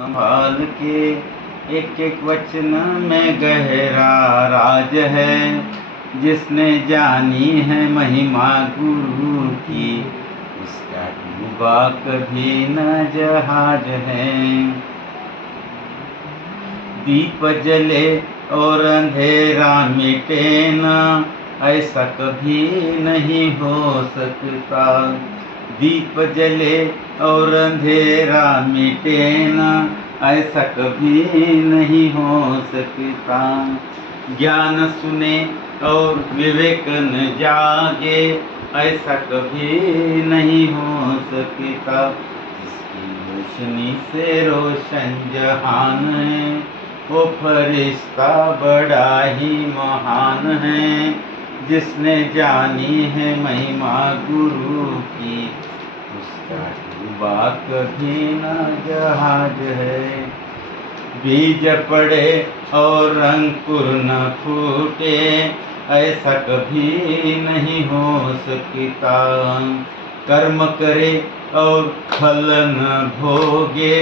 संभाल के एक एक वचन में गहरा राज है। जिसने जानी है महिमा गुरु की, उसका डूबा कभी न जहाज है। दीप जले और अंधेरा मिटे ना, ऐसा कभी नहीं हो सकता। दीप जले और अंधेरा मिटे ना, ऐसा कभी नहीं हो सकता। ज्ञान सुने और विवेक न जागे, ऐसा कभी नहीं हो सकता। जिसकी रोशनी से रोशन जहान है, वो फरिश्ता बड़ा ही महान है। जिसने जानी है महिमा गुरु की, उसका डूबा कभी न जहाज है। बीज पड़े और अंकुर न फूटे, ऐसा कभी नहीं हो सकता। कर्म करे और फल न भोगे,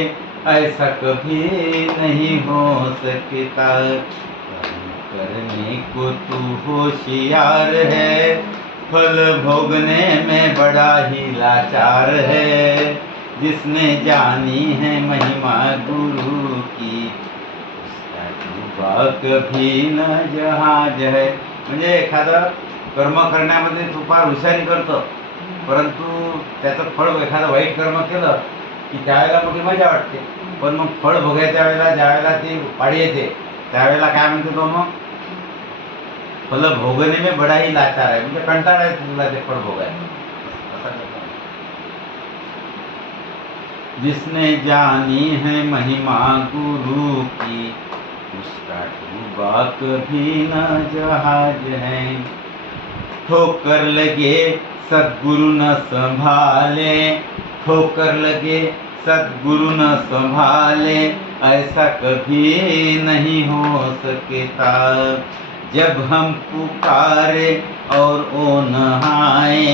ऐसा कभी नहीं हो सकता। करने को तू होशियार है, फल भोगने में बड़ा ही लाचार है। जिसने जानी है महिमा गुरु की, उसका डूबा कभी न जहाज है. म्हणजे एखादा कर्म करण्यामध्ये तू फार हुशारी करतो, परंतु त्याचं फळ एखादं वाईट कर्म केलं की त्यावेळेला मोठी मजा वाटते. पण मग फळ भोगायच्या वेळेला ज्यावेळेला ती पाळी येते त्यावेळेला काय म्हणते तो, मग फल भोगने में बड़ा ही लाचार आहे, म्हणजे कंटाळा आहे तुला ते फळ भोगायला. जिसने जानी है महिमा गुरु की, उसका डूबा कभी न जहाज है. ठोकर लगे सद्गुरु न संभाले, ठोकर लगे सद्गुरु न संभाले, ऐसा कभी नहीं हो सकता. जब हम पुकारे और ओ न आए,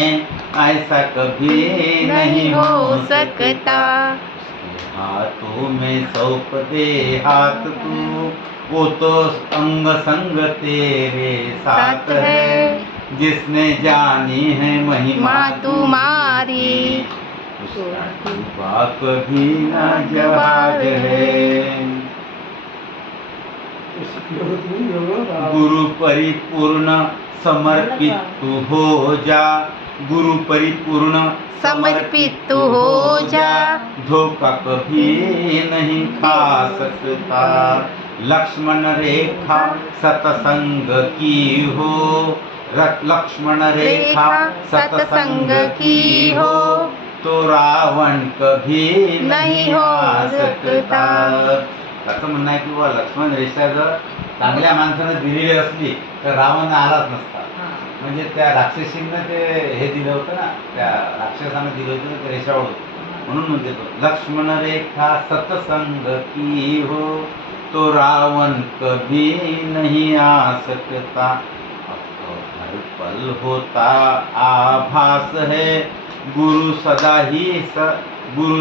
ऐसा कभी नहीं हो सकता. हाथों में सौंप दे हाथ तू, वो तो अंग संग तेरे साथ है. जिसने जानी है महिमा तुम्हारी, उसका डूबा कभी न जहाज है. गुरु परिपूर्ण समर्पित तू हो जा, गुरु परिपूर्ण समर्पित तू हो जा. धोखा कभी नहीं खा सकता. लक्ष्मण रेखा सतसंग की हो, लक्ष्मण रेखा सतसंग की हो, तो रावण कभी नहीं आ सकता. असं म्हणणं आहे की बुवा लक्ष्मण रेषा जर चांगल्या माणसानं दिलेली असली तर रावण आलाच नसता. म्हणजे त्या राक्षसींना ते हे दिलं होतं ना, त्या राक्षसानं दिलं होतं ते रेषावळ, म्हणून म्हणते तो लक्ष्मण रेखा सतसंग की हो, तो रावण कभी नहीं आ सकता. हर पल होता आभास है, गुरु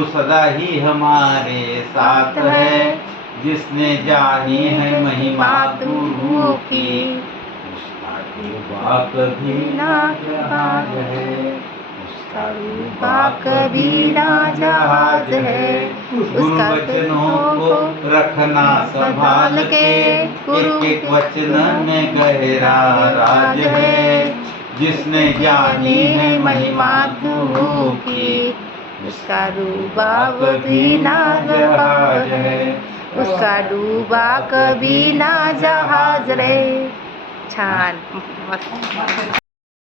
सदा ही हमारे साथ है. जिसने जानी है महिमा गुरु की, उसका डूबा कभी न जहाज है. उसका डूबा कभी न जहाज है. गुरु वचनों को रखना संभाल के, एक एक वचन में गहरा राज है. जिसने जानी है महिमा गुरु की, उसका डूबा कभी ना जहाज है. उसका डूबा कभी ना जहाज रे. छान.